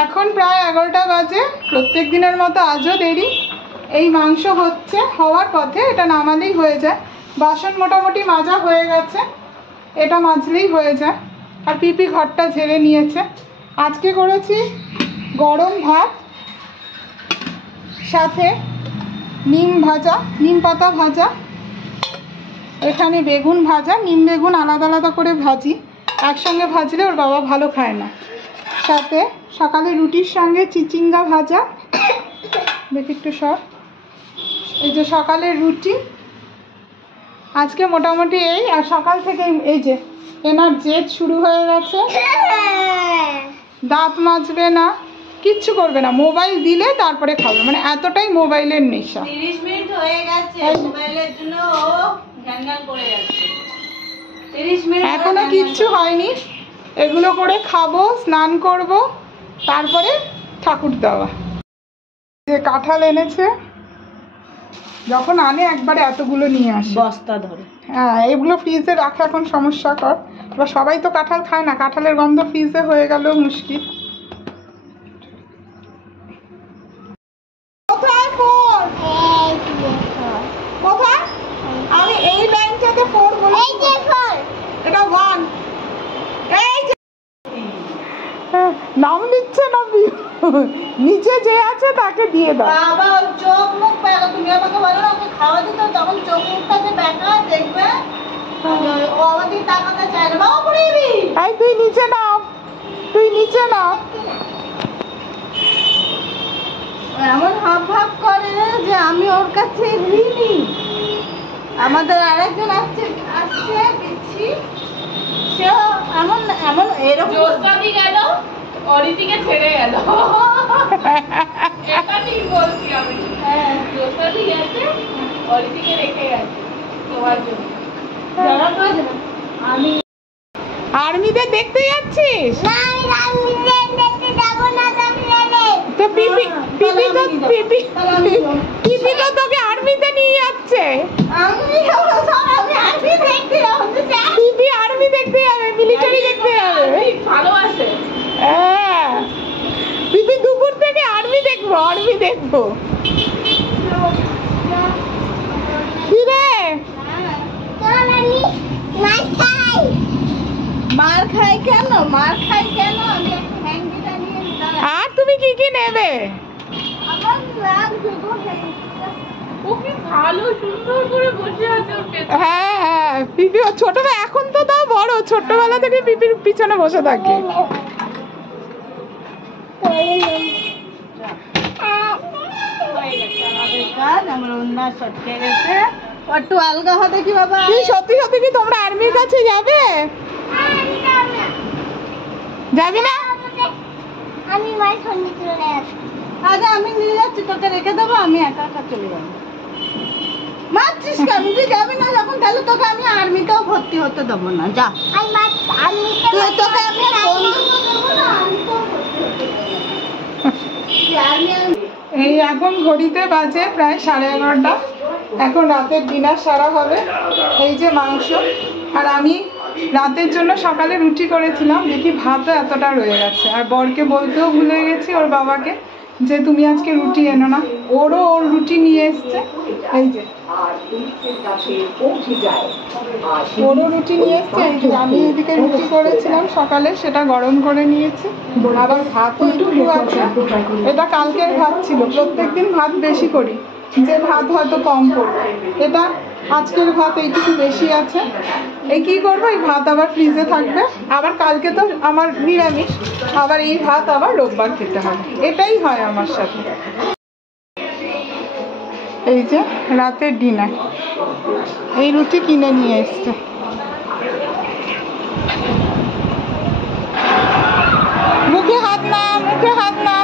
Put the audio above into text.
এখন প্রায় 11টা বাজে। প্রত্যেক দিনের মতো আজও দেরি। এই মাংস হচ্ছে, হওয়ার পথে, এটা নামালেই হয়ে যায়। বাসন মোটামুটি মাজা হয়ে গেছে, এটা মাজলেই হয়ে যায়। আর পিপি ঘরটা ঝেড়ে নিয়েছে। আজকে করেছি গরম ভাত, সাথে নিম ভাজা, নিম পাতা ভাজা, এখানে বেগুন ভাজা। নিম বেগুন আলাদা আলাদা করে ভাজি, একসঙ্গে ভাজলে ওর বাবা ভালো খায় না। সাথে সকালে রুটির সঙ্গে চিচিঙ্গা ভাজা। দেখি একটু সব, এই যে সকালের রুটি আজকে মোটামুটি এই। আর সকাল থেকে এই যে এনার জেদ শুরু হয়ে গেছে, দাঁত মাজবে না, কিচ্ছু করবে না, মোবাইল দিলে তারপরে খাবে, মানে এতটাই মোবাইলের নেশা। 30 মিনিট হয়ে গেছে মোবাইলের জন্য ও ঘ্যানঘ্যান করে যাচ্ছে। 30 মিনিট এখনো কিচ্ছু হয়নি। এগুলো করে খাবো, স্নান করব, তারপরে ঠাকুর দেওয়া। যে কাঁঠাল এনেছে, যখন আনে একবারে এতগুলো নিয়ে আসে বস্তা ধরে। হ্যাঁ, এগুলো ফ্রিজে রাখা এখন সমস্যা কর। এবার সবাই তো কাঁঠাল খায় না, কাঁঠালের গন্ধ ফ্রিজে হয়ে গেল মুশকিল। কোথায় ফোর? কোথায়? আমি এই লাইনটাতে ফোর বলি। এই যে ফোর, এটা ওয়ান। এই যে নাম দিচ্ছে না, নিচে যে আছে তাকে দিয়ে দাও। বাবা ওর চোখ মুখ ব্যাকা, তুমি আমাকে বলো না ওকে খাওয়া দিতে, তখন চোখ মুখটা যে ব্যাকা দেখবে, ও আমাদের তাকাতে চায় না। বাবা পড়ে যাবি। এই তুই নিচে নাম, তুই নিচে নাম। এমন হাব ভাব করে যে আমি ওর কাছে ঋণী। আমাদের আরেকজন আসছে দিচ্ছি, সেও এমন এমন এরকম জোস্তাদি গেল, অরিতিকে ছেড়ে গেল। এটা ঠিক বলছি আমি। হ্যাঁ, জোস্তাদি গেছে, অরিতিকে রেখে গেছে তোমার জন্য। যারা কাজ না, আমি আর্মিদের দেখতে যাচ্ছিস? না, আমি দেখতে যাব না। তো পিপি পিপি তো পিপি পিপি তো তোকে আর্মিতে নিয়ে যাচ্ছে। আমি আর্মি দেখতে যাবো। পিপি আর্মি দেখতে যাবে, মিলিটারি দেখতে যাবে। ভালোবাসে। হ্যাঁ, পিপি দুপুর থেকে আর্মি দেখবো, আর্মি দেখবো। কি রে? মার খাই কেন? মার খাই কেন? আমি একটু হ্যান্ডিটা নিয়ে আর তুমি কি কি নেবে? আমার লাগবে গো। ও কি ভালো সুন্দর করে বসে আছে ওর পেছনে। হ্যাঁ হ্যাঁ, পিপি ও ছোটবেলা, এখন তো তাও বড়, ছোটবেলা থেকে পিপির পিছনে বসে থাকে। আমাদের কাজ, আমরা উন্না সটকে গেছে। একটু আলগা হতে কি বাবা? কি সত্যি সত্যি কি তোমরা আর্মির কাছে যাবে? যাবি না? আমি মায়ের সঙ্গে চলে আসছি। আচ্ছা, আমি নিয়ে যাচ্ছি, তোকে রেখে দেবো, আমি একা একা চলে যাবো। মারছিস কেন? তুই যাবি না যখন, তাহলে তোকে আমি আর্মিতেও ভর্তি হতে দেবো না। যা, তোকে আমি এই এখন ঘড়িতে বাজে প্রায় 11:30। এখন রাতের ডিনার সারা হবে। এই যে মাংস, আর আমি রাতের জন্য সকালে রুটি করেছিলাম, দেখি ভাতও এতটা রয়ে গেছে। আর বরকে বলতেও ভুলে গেছি ওর বাবাকে যে তুমি আজকে রুটি এনো না। ওর রুটি নিয়ে এসছে, এই যে ওরও রুটি নিয়ে এসছে। এই যে আমি এদিকে রুটি করেছিলাম সকালে, সেটা গরম করে নিয়েছি। আবার ভাতও একটু আছে, এটা কালকের ভাত ছিল। প্রত্যেকদিন ভাত বেশি করি, যে ভাত হয়তো কম পড়বে, এটা আজকের ভাত এইটুকু বেশি আছে। এই কি করবো, এই ভাত আবার ফ্রিজে থাকবে। আবার কালকে তো আমার নিরামিষ, আবার এই ভাত আবার রোববার খেতে হবে। এটাই হয় আমার সাথে। এই যে রাতের ডিনার, এই রুটি কিনে নিয়ে এসছে। মুখে হাত না, মুখে হাত না।